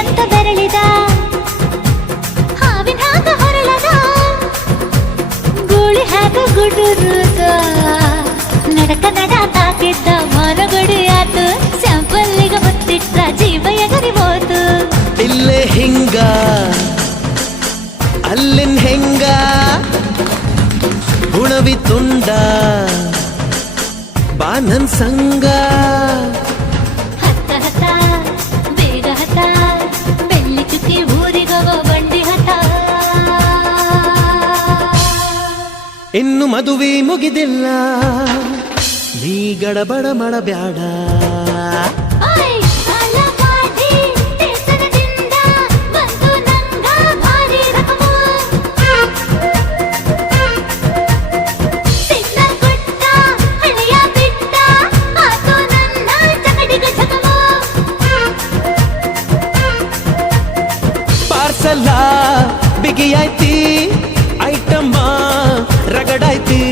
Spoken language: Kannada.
ಅಂತ ಬೆರಳಿದ ಹಾವಿನ ಹಾಗ ಹೊರಳದ ಗೂಳಿ ಹಾಗ ಗುಡುರುದ ನಡಕ ನಡ ತಾಕಿದ್ದ ಮರಗಡಿ ಆತು ಸ್ಯಾಂಪಲ್ಲಿಗ ಮುತ್ತಿಟ್ಟ ಜೀವ ಎಗರಿ ಹೋತು ಇಲ್ಲೇ ಹಿಂಗ ಅಲ್ಲಿನ್ ಹೆಂಗ ಗುಣವಿ ತುಂಡ ಬಾ ನನ್ ಸಂಗ ಹತ್ತ ಹತ ಬೇಗ ಹತ ಬೆಳ್ಳಿ ಚುಕ್ಕಿ ಊರಿಗವ ಬಂಡಿ ಹತ ಇನ್ನು ಮದುವೆ ಮುಗಿದಿಲ್ಲ ನೀ ಗಡಬಡ ಮಾಡಬ್ಯಾಡ ಓಯ್ ಕಾಲಪಾಟಿ ದೇಶದಿಂದ ಬಂತು ನಂಗ ಭಾರಿ ರಕಮು ಸಿಗ್ನಲ್ ಕೊಟ್ಟ ಹಳೆಯ ಬಿಟ್ಟ ಆತು ನನ್ನ ಚಕಡಿಗ ಚಕಮು ಪಾರ್ಸಲ ಬಿಗಿಯಾಯ್ತಿ ಐಟಮ್ಮ ರಗಡಾಯ್ತಿ